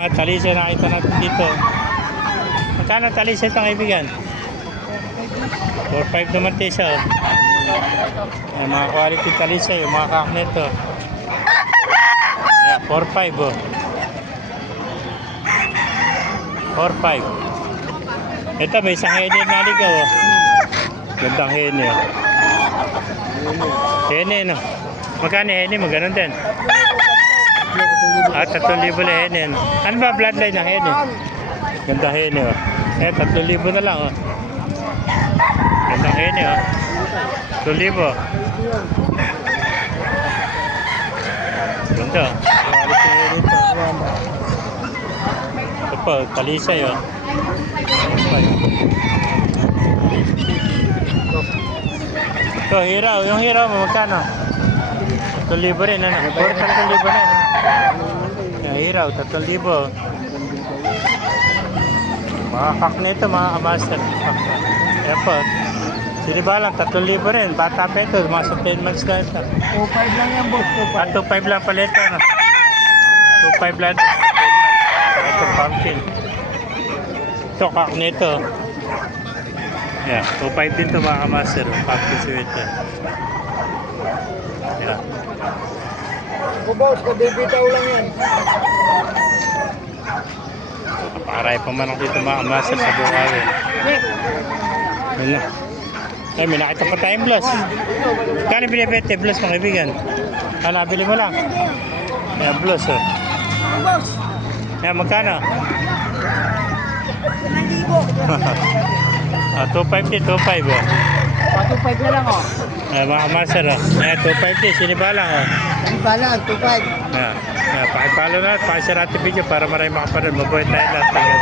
Mga talisay nakita natin dito. Magkano talisay ito kaibigan? 4-5 naman tayo siya. Oh. Mga quality talisay, mga kakneto. Ayan, 4-5 oh. 4-5. Ito, may isang hene na ligaw oh. Gandang hene oh. Hene no. Magkano hene mo? Ganun din. Ah, 3,000 na hene. no? Ano ba bloodline ng hene? Ganda hene oh. Eh, 3,000 na lang oh. Ganda hene oh. 3,000. Ganda. oh. Ito. Po, talisay oh. Ito, hiraw. Yung hiraw mo, magkano? 3,000 rin, ano? Puro 3,000 na. Hiraw, 3,000. Mga kak nito, mga kamaster. Ayan po. Sinibalang, 3,000 rin. Bata pa ito, mga sa 10 months na ito. 2.5 lang yan, boss. 2.5. Ah, 2,500 lang pala ito, ano? 2,500 lang. Ito, pumpkin. Ito, kak nito. Yeah, 2,500 din ito mga kamaster. Pumpkin sweater. Yeah. O boss, kabibitaw lang yan. Paray pa man ako dito mga master sa Bukawi. Yun na. Ay, may nakita pa tayong plus. Kano binibete plus mga kaibigan? Ah, nabili mo lang. Ayan, plus oh. Ayan, magkano? 1,000. ah, 250, 25 oh. Pa 2.5 na lang, oh. Ayan, mga master oh. Ayan, 250, sinibalang oh. Ang bala, 2.5. Ayan, ayan, pakipalo na at pakisarati video para marami makapanood. Mabuhay tayo lahat. Tagal